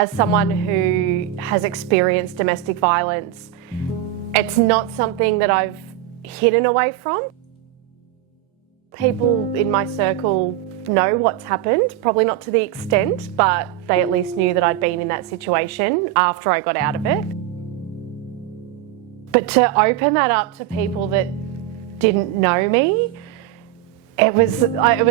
As someone who has experienced domestic violence, it's not something that I've hidden away from. People in my circle know what's happened, probably not to the extent, but they at least knew that I'd been in that situation after I got out of it. But to open that up to people that didn't know me, it was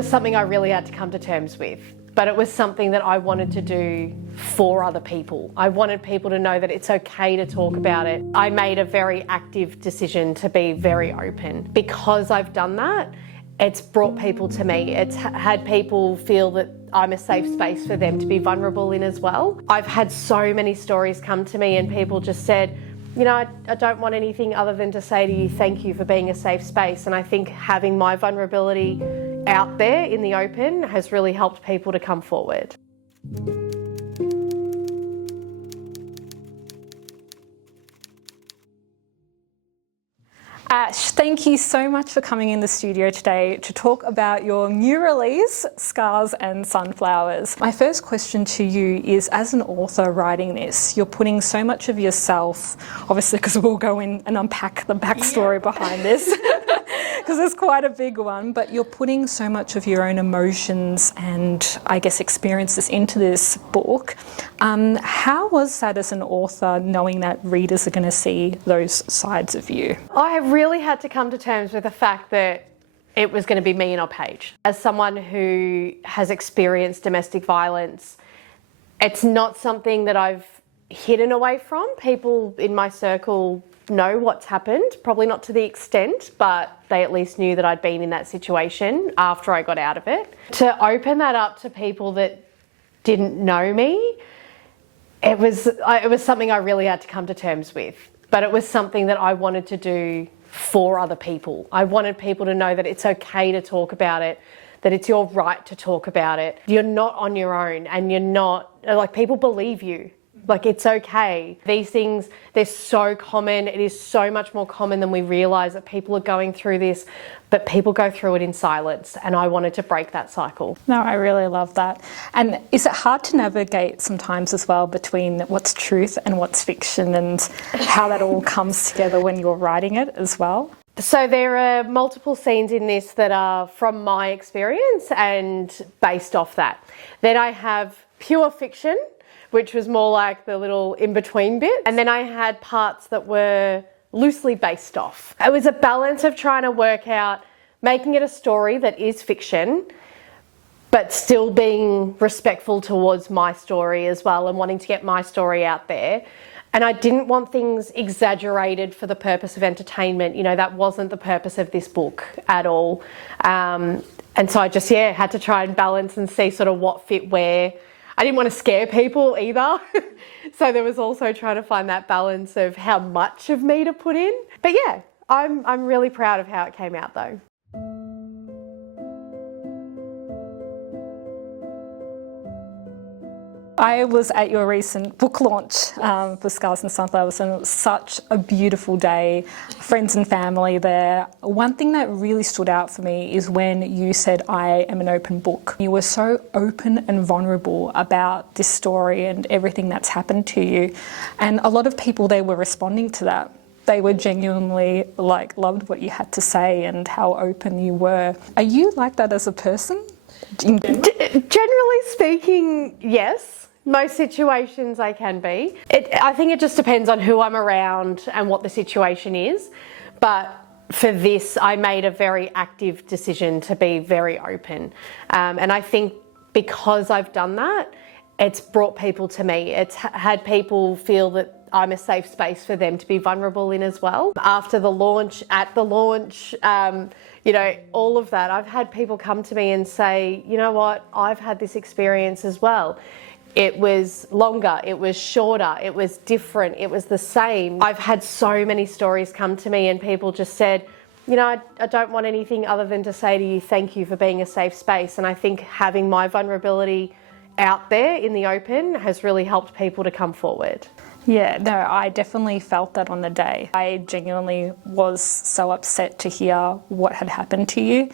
something I really had to come to terms with. But it was something that I wanted to do for other people. I wanted people to know that it's okay to talk about it. I made a very active decision to be very open. Because I've done that, it's brought people to me. It's had people feel that I'm a safe space for them to be vulnerable in as well. I've had so many stories come to me and people just said, you know, I don't want anything other than to say to you, thank you for being a safe space. And I think having my vulnerability out there in the open has really helped people to come forward. Ash, thank you so much for coming in the studio today to talk about your new release, Scars and Sunflowers. My first question to you is, as an author writing this, you're putting so much of yourself, obviously because we'll go in and unpack the backstory behind this, because it's quite a big one, but you're putting so much of your own emotions and, I guess, experiences into this book. How was that as an author, knowing that readers are going to see those sides of you? I really had to come to terms with the fact that it was going to be me on a page. As someone who has experienced domestic violence, it's not something that I've hidden away from. People in my circle know what's happened, probably not to the extent, but they at least knew that I'd been in that situation after I got out of it. To open that up to people that didn't know me, it was something I really had to come to terms with. But it was something that I wanted to do for other people. I wanted people to know that it's okay to talk about it, that it's your right to talk about it. You're not on your own, and you're not, like, people believe you. Like, it's okay. These things, they're so common. It is so much more common than we realise that people are going through this, but people go through it in silence, and I wanted to break that cycle. No, I really love that. And is it hard to navigate sometimes as well between what's truth and what's fiction, and how that all comes together when you're writing it as well? So there are multiple scenes in this that are from my experience and based off that. Then I have pure fiction, which was more like the little in-between bits. And then I had parts that were loosely based off. It was a balance of trying to work out, making it a story that is fiction, but still being respectful towards my story as well and wanting to get my story out there. And I didn't want things exaggerated for the purpose of entertainment. You know, that wasn't the purpose of this book at all. And so I just, had to try and balance and see sort of what fit where. I didn't want to scare people either. So there was also trying to find that balance of how much of me to put in. But yeah, I'm really proud of how it came out though. I was at your recent book launch for Scars and Sunflowers, and it was such a beautiful day, friends and family there. One thing that really stood out for me is when you said, I am an open book. You were so open and vulnerable about this story and everything that's happened to you. And a lot of people, they were responding to that. They were genuinely loved what you had to say and how open you were. Are you like that as a person? Generally speaking, yes. Most situations I can be. I think it just depends on who I'm around and what the situation is. But for this, I made a very active decision to be very open. And I think because I've done that, it's brought people to me. It's had people feel that I'm a safe space for them to be vulnerable in as well. After the launch, at the launch, you know, all of that, I've had people come to me and say, you know what, I've had this experience as well. It was longer, it was shorter, it was different, it was the same. I've had so many stories come to me and people just said, you know, I don't want anything other than to say to you, thank you for being a safe space. And I think having my vulnerability out there in the open has really helped people to come forward. Yeah, no, I definitely felt that on the day. I genuinely was so upset to hear what had happened to you.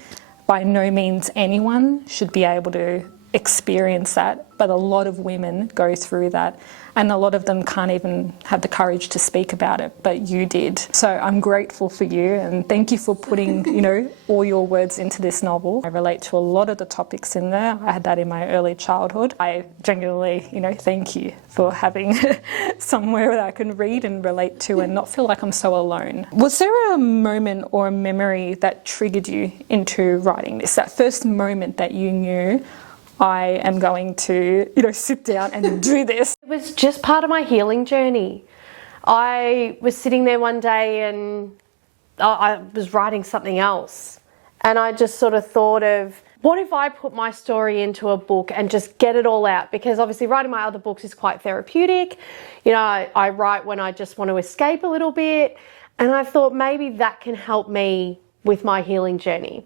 By no means anyone should be able to experience that, but a lot of women go through that, and a lot of them can't even have the courage to speak about it, but you did. So I'm grateful for you, and thank you for putting, all your words into this novel. I relate to a lot of the topics in there. I had that in my early childhood. I genuinely, thank you for having somewhere that I can read and relate to and not feel like I'm so alone. Was there a moment or a memory that triggered you into writing this? That first moment that you knew, I am going to, sit down and do this. It was just part of my healing journey. I was sitting there one day and I was writing something else. And I just sort of thought of, what if I put my story into a book and just get it all out? Because obviously writing my other books is quite therapeutic. I write when I just want to escape a little bit. And I thought maybe that can help me with my healing journey.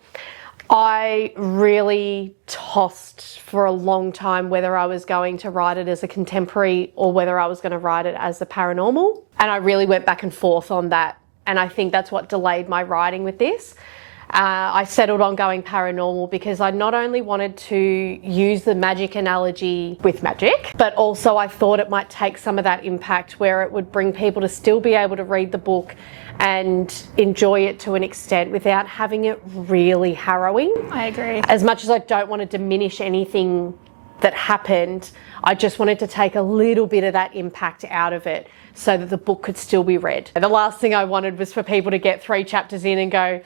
I really tossed for a long time whether I was going to write it as a contemporary or whether I was going to write it as a paranormal. And I really went back and forth on that. And I think that's what delayed my writing with this. I settled on going paranormal because I not only wanted to use the magic analogy with magic, but also I thought it might take some of that impact where it would bring people to still be able to read the book and enjoy it to an extent without having it really harrowing. I agree. As much as I don't want to diminish anything that happened, I just wanted to take a little bit of that impact out of it so that the book could still be read. The last thing I wanted was for people to get 3 chapters in and go,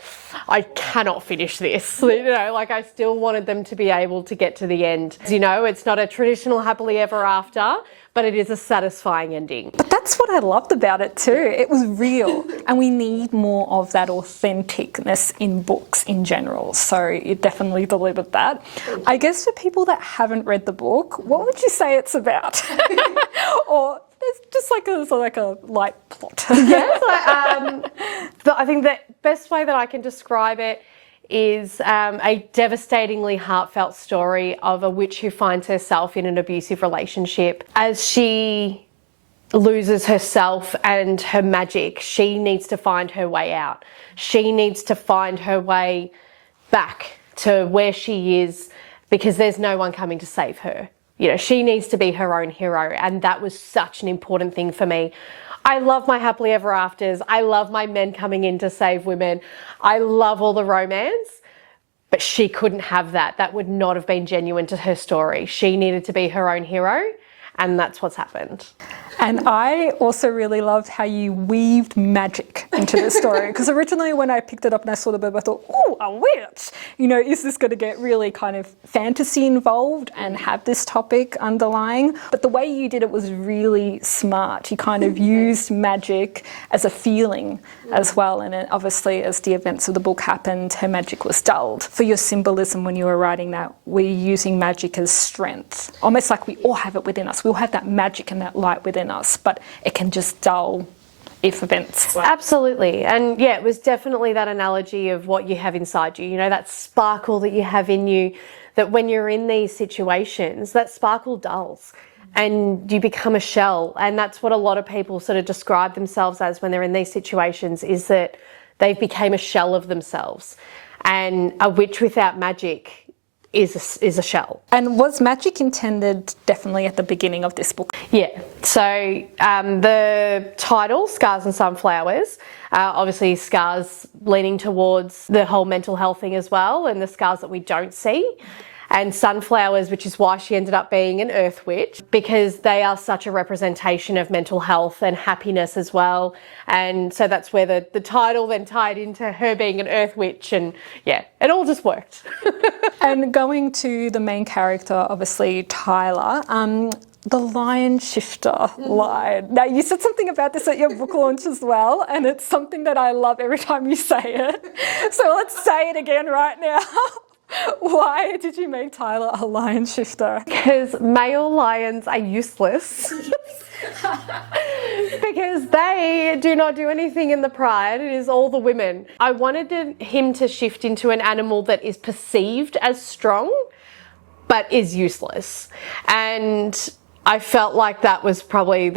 I cannot finish this. I still wanted them to be able to get to the end. It's not a traditional happily ever after, but it is a satisfying ending. But that's what I loved about it too. It was real, and we need more of that authenticness in books in general. So it definitely delivered that. I guess for people that haven't read the book, what would you say it's about? Or it's just like a light plot. Yes, I think the best way that I can describe it is a devastatingly heartfelt story of a witch who finds herself in an abusive relationship. As she loses herself and her magic, she needs to find her way out. She needs to find her way back to where she is because there's no one coming to save her. She needs to be her own hero, and that was such an important thing for me. I love my happily ever afters. I love my men coming in to save women. I love all the romance, but she couldn't have that. That would not have been genuine to her story. She needed to be her own hero, and that's what's happened. And I also really loved how you weaved magic into the story, because originally when I picked it up and I saw the book, I thought, oh, a witch! Is this going to get really kind of fantasy involved and have this topic underlying? But the way you did it was really smart. You kind of used magic as a feeling as well, and it, obviously as the events of the book happened, her magic was dulled. For your symbolism when you were writing that, we're using magic as strength, almost like we all have it within us. We all have that magic and that light within us, but it can just dull if events. Absolutely. And yeah, it was definitely that analogy of what you have inside you, that sparkle that you have in you, that when you're in these situations, that sparkle dulls and you become a shell. And that's what a lot of people sort of describe themselves as when they're in these situations, is that they've become a shell of themselves. And a witch without magic is a shell. And was magic intended definitely at the beginning of this book? Yeah. So the title, Scars and Sunflowers, obviously scars leaning towards the whole mental health thing as well, and the scars that we don't see. And sunflowers, which is why she ended up being an earth witch, because they are such a representation of mental health and happiness as well. And so that's where the title then tied into her being an earth witch, and yeah, it all just worked. And going to the main character, obviously Tyler, the lion shifter line. Now, you said something about this at your book launch as well, and it's something that I love every time you say it. So let's say it again right now. Why did you make Tyler a lion shifter? Because male lions are useless. Because they do not do anything in the pride. It is all the women. I wanted him to shift into an animal that is perceived as strong, but is useless. And I felt like that was probably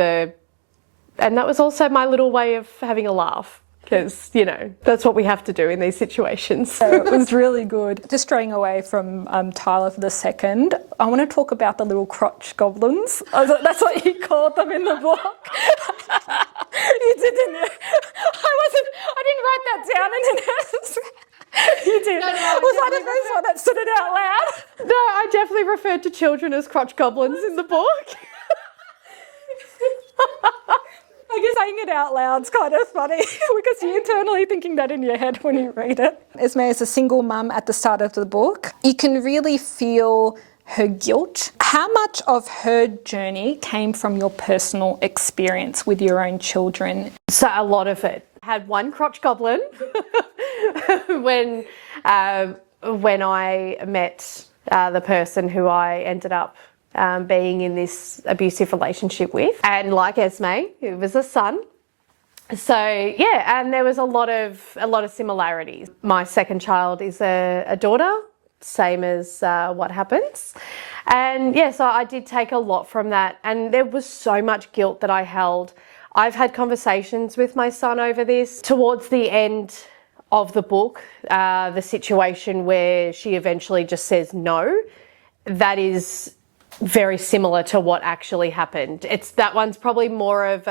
and that was also my little way of having a laugh. because, you know, that's what we have to do in these situations. So it was really good. Just straying away from Tyler for the second, I want to talk about the little crotch goblins. That's what you called them in the book. You did, didn't you? I didn't write that down in it. You did. No, was I the first one that said it out loud? No, I definitely referred to children as crotch goblins in the book. I guess saying it out loud's kind of funny because you're internally thinking that in your head when you read it. Esme is a single mum at the start of the book. You can really feel her guilt. How much of her journey came from your personal experience with your own children? So a lot of it. I had one crotch goblin when I met the person who I ended up being in this abusive relationship with. And like Esme, it was a son. So yeah, and there was a lot of similarities. My second child is a daughter, same as what happens. And yeah, so I did take a lot from that. And there was so much guilt that I held. I've had conversations with my son over this. Towards the end of the book, the situation where she eventually just says no, that is very similar to what actually happened. That one's probably more of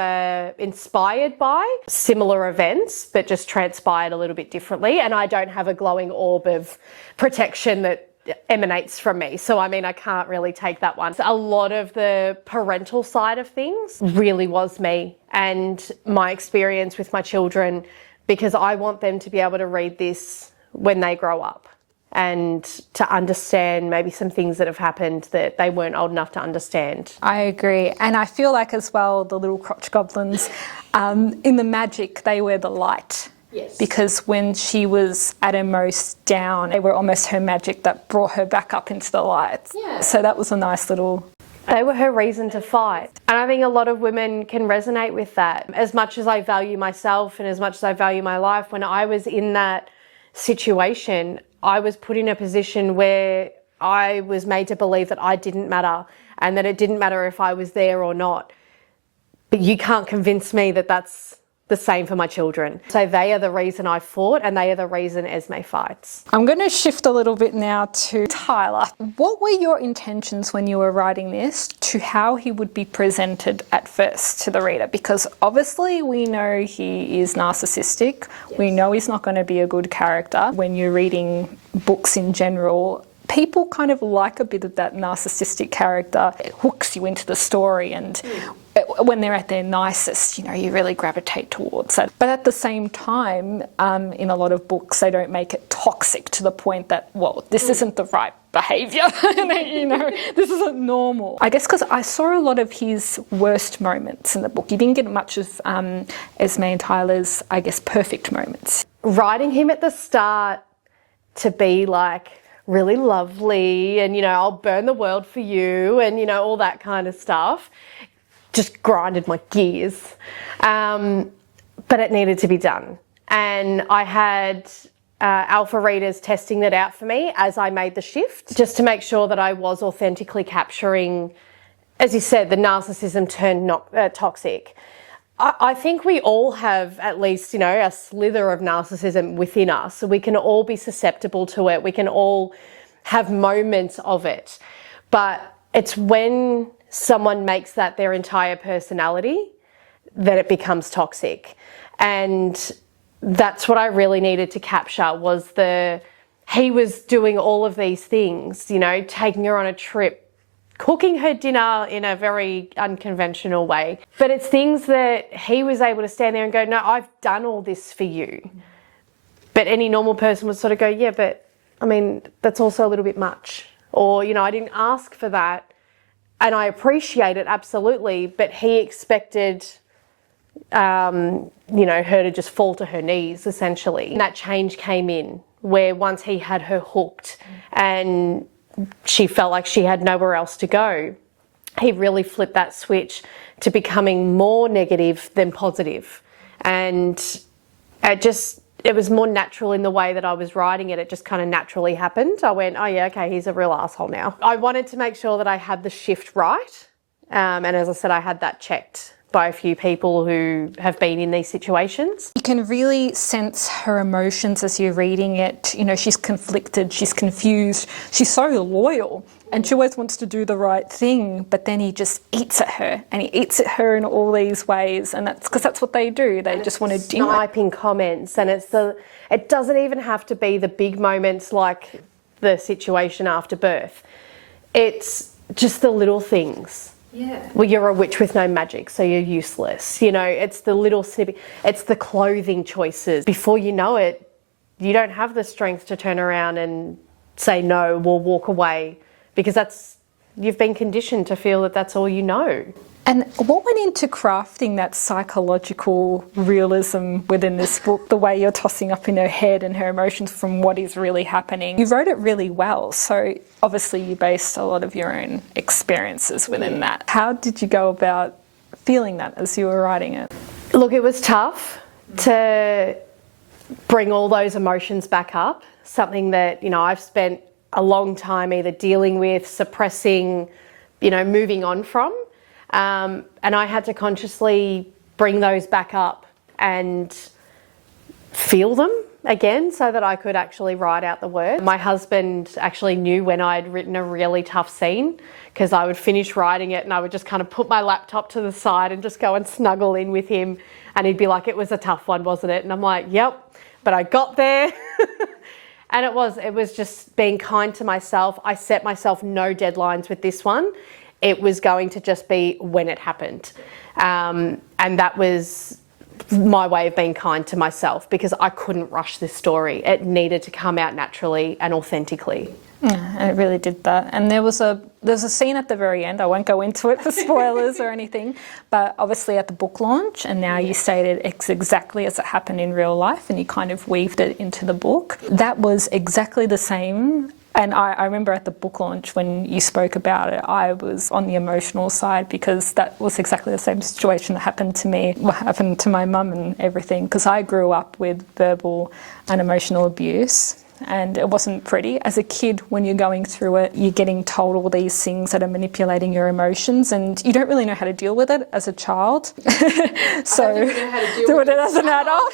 inspired by similar events, but just transpired a little bit differently. And I don't have a glowing orb of protection that emanates from me. So, I mean, I can't really take that one. So a lot of the parental side of things really was me and my experience with my children, because I want them to be able to read this when they grow up and to understand maybe some things that have happened that they weren't old enough to understand. I agree. And I feel like as well, the little crotch goblins, in the magic, they were the light. Yes. Because when she was at her most down, they were almost her magic that brought her back up into the light. Yeah. So that was a nice little... They were her reason to fight. And I think a lot of women can resonate with that. As much as I value myself and as much as I value my life, when I was in that situation, I was put in a position where I was made to believe that I didn't matter and that it didn't matter if I was there or not. But you can't convince me that that's the same for my children. So they are the reason I fought and they are the reason Esme fights. I'm going to shift a little bit now to Tyler. What were your intentions when you were writing this to how he would be presented at first to the reader? Because obviously we know he is narcissistic. Yes. We know he's not going to be a good character. When you're reading books in general, people kind of like a bit of that narcissistic character. It hooks you into the story, and when they're at their nicest, you know, you really gravitate towards it. But at the same time, in a lot of books, they don't make it toxic to the point that, well, this isn't the right behaviour, you know, this isn't normal. I guess because I saw a lot of his worst moments in the book. You didn't get much of Esme and Tyler's, I guess, perfect moments. Writing him at the start to be like really lovely and, you know, I'll burn the world for you and, you know, all that kind of stuff just grinded my gears. But it needed to be done. And I had alpha readers testing that out for me as I made the shift, just to make sure that I was authentically capturing, as you said, the narcissism turned toxic. I think we all have at least, you know, a slither of narcissism within us. So we can all be susceptible to it. We can all have moments of it. But it's when someone makes that their entire personality that it becomes toxic. And that's what I really needed to capture, was he was doing all of these things, you know, taking her on a trip, cooking her dinner in a very unconventional way. But it's things that he was able to stand there and go, no, I've done all this for you. But any normal person would sort of go, yeah, but I mean, that's also a little bit much. Or, you know, I didn't ask for that. And I appreciate it, absolutely. But he expected, you know, her to just fall to her knees, essentially. And that change came in, where once he had her hooked and she felt like she had nowhere else to go, he really flipped that switch to becoming more negative than positive. And it was more natural in the way that I was writing it. It just kind of naturally happened. I went, oh yeah, okay, he's a real asshole now. I wanted to make sure that I had the shift right. And as I said, I had that checked by a few people who have been in these situations. You can really sense her emotions as you're reading it. You know, she's conflicted, she's confused, she's so loyal, and she always wants to do the right thing, but then he just eats at her, and he eats at her in all these ways, and that's because that's what they do. They just want to do sniping comments, and it doesn't even have to be the big moments like the situation after birth. It's just the little things. Yeah. Well, you're a witch with no magic, so you're useless. You know, it's the little snippet. It's the clothing choices. Before you know it, you don't have the strength to turn around and say no or walk away, because you've been conditioned to feel that that's all you know. And what went into crafting that psychological realism within this book, the way you're tossing up in her head and her emotions from what is really happening? You wrote it really well, so obviously you based a lot of your own experiences within that. How did you go about feeling that as you were writing it? Look, it was tough to bring all those emotions back up, something that, you know, I've spent a long time either dealing with, suppressing, you know, moving on from. And I had to consciously bring those back up and feel them again so that I could actually write out the words. My husband actually knew when I'd written a really tough scene, because I would finish writing it and I would just kind of put my laptop to the side and just go and snuggle in with him, and he'd be like, "It was a tough one, wasn't it?" And I'm like, "Yep, but I got there." And it was just being kind to myself. I set myself no deadlines with this one. It was going to just be when it happened. And that was my way of being kind to myself, because I couldn't rush this story. It needed to come out naturally and authentically. Yeah, and it really did that. And there's a scene at the very end, I won't go into it for spoilers or anything, but obviously at the book launch, and now you stated it's exactly as it happened in real life, and you kind of weaved it into the book. That was exactly the same. And I remember at the book launch when you spoke about it, I was on the emotional side, because that was exactly the same situation that happened to me, what happened to my mum and everything, because I grew up with verbal and emotional abuse. And it wasn't pretty. As a kid, when you're going through it, you're getting told all these things that are manipulating your emotions, and you don't really know how to deal with it as a child. So I don't even know how to do it as an adult.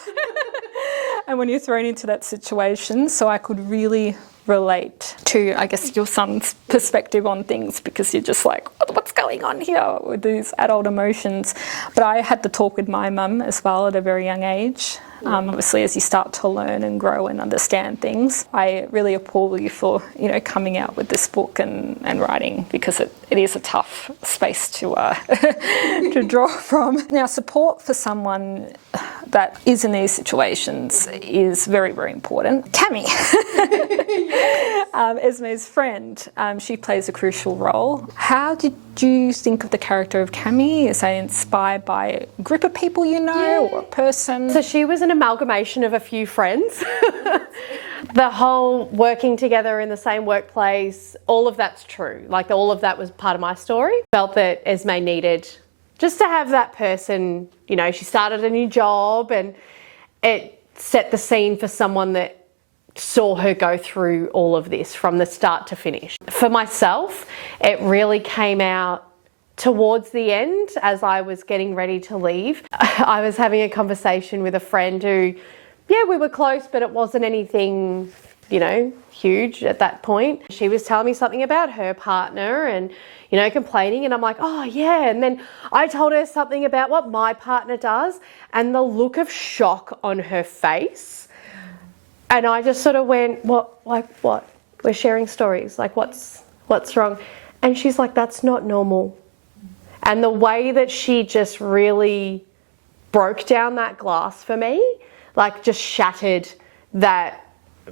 And when you're thrown into that situation, so I could really relate to, I guess, your son's perspective on things, because you're just like, what's going on here with these adult emotions? But I had to talk with my mum as well at a very young age. Obviously, as you start to learn and grow and understand things, I really applaud you for, you know, coming out with this book and writing, because it is a tough space to to draw from. Now, support for someone that is in these situations is very, very important. Cami, Esme's friend, she plays a crucial role. How did you think of the character of Cami? Is that inspired by a group of people you know, or a person? So she was an amalgamation of a few friends. The whole working together in the same workplace, all of that's true. Like, all of that was part of my story. Felt that Esme needed just to have that person, you know, she started a new job, and it set the scene for someone that saw her go through all of this from the start to finish. For myself, it really came out towards the end as I was getting ready to leave. I was having a conversation with a friend who, yeah, we were close, but it wasn't anything, you know, huge at that point. She was telling me something about her partner and, you know, complaining, and I'm like, oh yeah. And then I told her something about what my partner does, and the look of shock on her face. And I just sort of went, what, like what? We're sharing stories, like what's wrong? And she's like, that's not normal. And the way that she just really broke down that glass for me, like just shattered that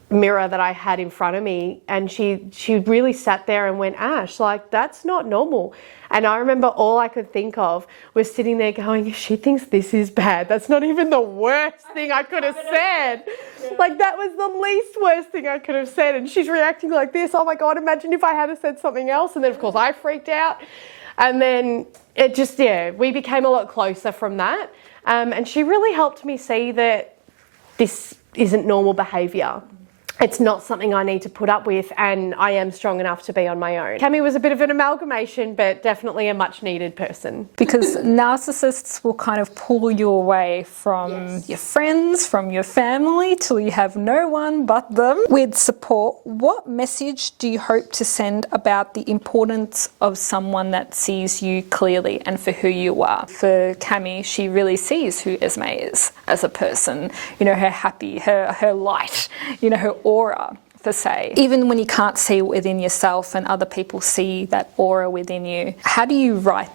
mirror that I had in front of me, and she really sat there and went, Ash, like, that's not normal. And I remember all I could think of was sitting there going, if she thinks this is bad, that's not even the worst thing I could have said. Yeah. Like, that was the least worst thing I could have said, and she's reacting like this. Oh my God, imagine if I had said something else. And then of course I freaked out, and then it just, yeah, we became a lot closer from that. And she really helped me see that this isn't normal behaviour. it's not something I need to put up with, and I am strong enough to be on my own. Cami was a bit of an amalgamation, but definitely a much needed person. Because narcissists will kind of pull you away from your friends, from your family, till you have no one but them. With support, what message do you hope to send about the importance of someone that sees you clearly and for who you are? For Cami, she really sees who Esme is as a person, you know, her happy, her light, you know, her aura, per se. Even when you can't see it within yourself and other people see that aura within you, how do you write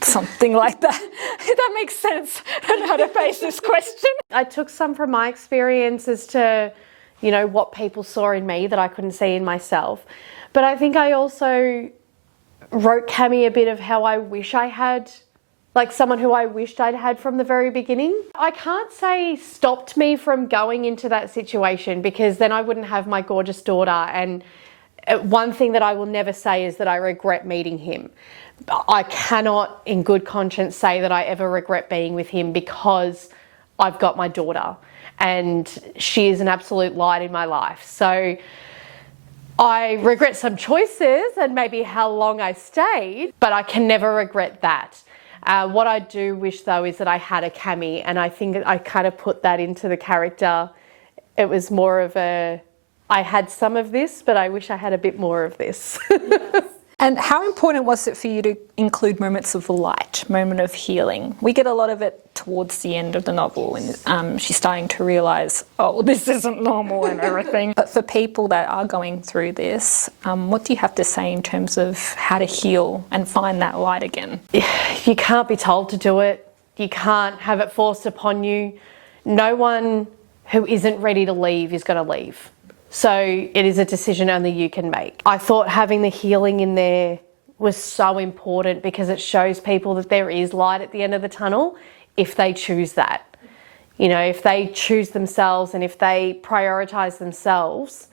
something like that? If that makes sense on how to face this question. I took some from my experience as to, you know, what people saw in me that I couldn't see in myself. But I think I also wrote Cami a bit of how I wish I had, like someone who I wished I'd had from the very beginning. I can't say stopped me from going into that situation, because then I wouldn't have my gorgeous daughter. And one thing that I will never say is that I regret meeting him. I cannot in good conscience say that I ever regret being with him, because I've got my daughter and she is an absolute light in my life. So I regret some choices and maybe how long I stayed, but I can never regret that. What I do wish though is that I had a Cami, and I think I kind of put that into the character. It was more of a, I had some of this, but I wish I had a bit more of this. Yes. And how important was it for you to include moments of light, moment of healing? We get a lot of it towards the end of the novel, and she's starting to realise, oh, this isn't normal and everything. But for people that are going through this, what do you have to say in terms of how to heal and find that light again? You can't be told to do it. You can't have it forced upon you. No one who isn't ready to leave is going to leave. So it is a decision only you can make. I thought having the healing in there was so important, because it shows people that there is light at the end of the tunnel if they choose that. You know, if they choose themselves and if they prioritise themselves,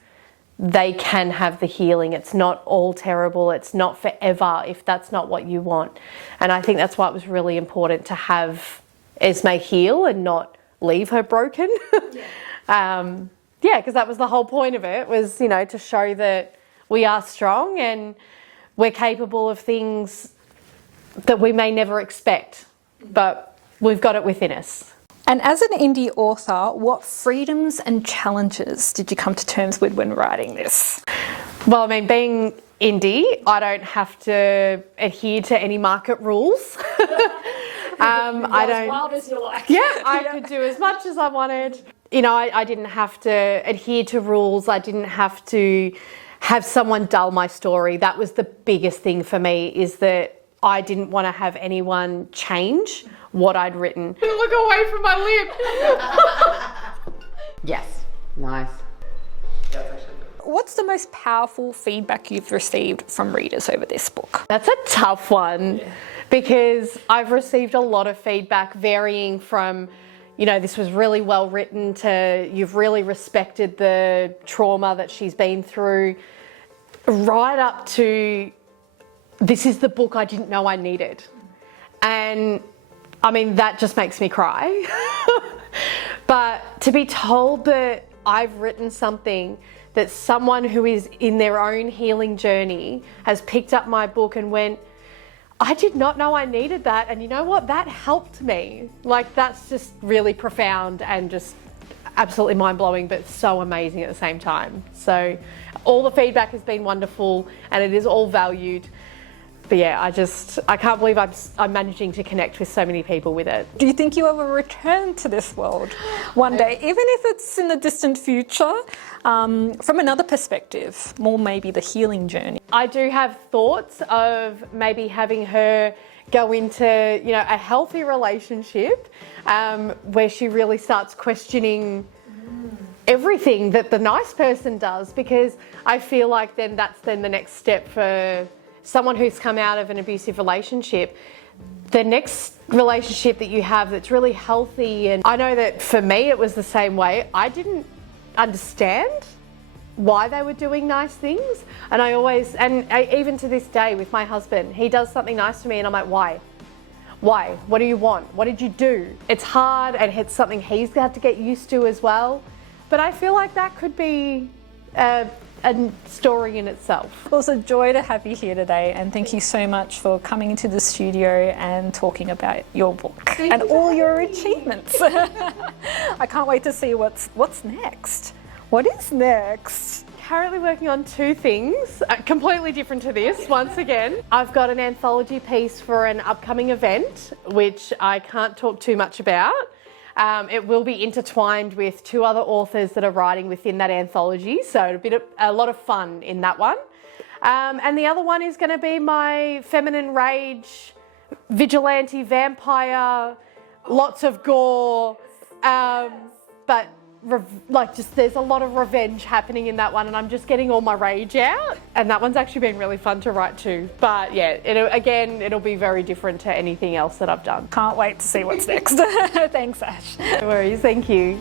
they can have the healing. It's not all terrible. It's not forever if that's not what you want. And I think that's why it was really important to have Esme heal and not leave her broken. Yeah, because that was the whole point of it, was, you know, to show that we are strong and we're capable of things that we may never expect, but we've got it within us. And as an indie author, what freedoms and challenges did you come to terms with when writing this? Well, I mean, being indie, I don't have to adhere to any market rules. I don't. As wild as you like. Yeah, I could do as much as I wanted. You know, I didn't have to adhere to rules. I didn't have to have someone dull my story. That was the biggest thing for me, is that I didn't want to have anyone change what I'd written. Look away from my lip. Yes, nice. What's the most powerful feedback you've received from readers over this book? That's a tough one, because I've received a lot of feedback varying from, you know, this was really well written, to you've really respected the trauma that she's been through, right up to this is the book I didn't know I needed. And I mean, that just makes me cry. But to be told that I've written something that someone who is in their own healing journey has picked up my book and went, I did not know I needed that, and you know what, that helped me. Like, that's just really profound and just absolutely mind-blowing, but so amazing at the same time. So all the feedback has been wonderful and it is all valued. But yeah, I can't believe I'm managing to connect with so many people with it. Do you think you ever return to this world one day, even if it's in the distant future, from another perspective, more maybe the healing journey? I do have thoughts of maybe having her go into, you know, a healthy relationship where she really starts questioning everything that the nice person does, because I feel like then that's the next step for someone who's come out of an abusive relationship. The next relationship that you have that's really healthy, and I know that for me it was the same way. I didn't understand why they were doing nice things, and even to this day with my husband, he does something nice to me and I'm like, why? Why? What do you want? What did you do? It's hard, and it's something he's had to get used to as well. But I feel like that could be a story in itself. Well, it's a joy to have you here today, and thank you so much for coming into the studio and talking about your book and all your achievements. I can't wait to see what's next. What is next? Currently working on two things, completely different to this, once again. I've got an anthology piece for an upcoming event, which I can't talk too much about. It will be intertwined with two other authors that are writing within that anthology, so a lot of fun in that one. And the other one is going to be my feminine rage, vigilante vampire, lots of gore, but there's a lot of revenge happening in that one, and I'm just getting all my rage out. And that one's actually been really fun to write too. But yeah, it'll be very different to anything else that I've done. Can't wait to see what's next. Thanks, Ash. No worries, thank you.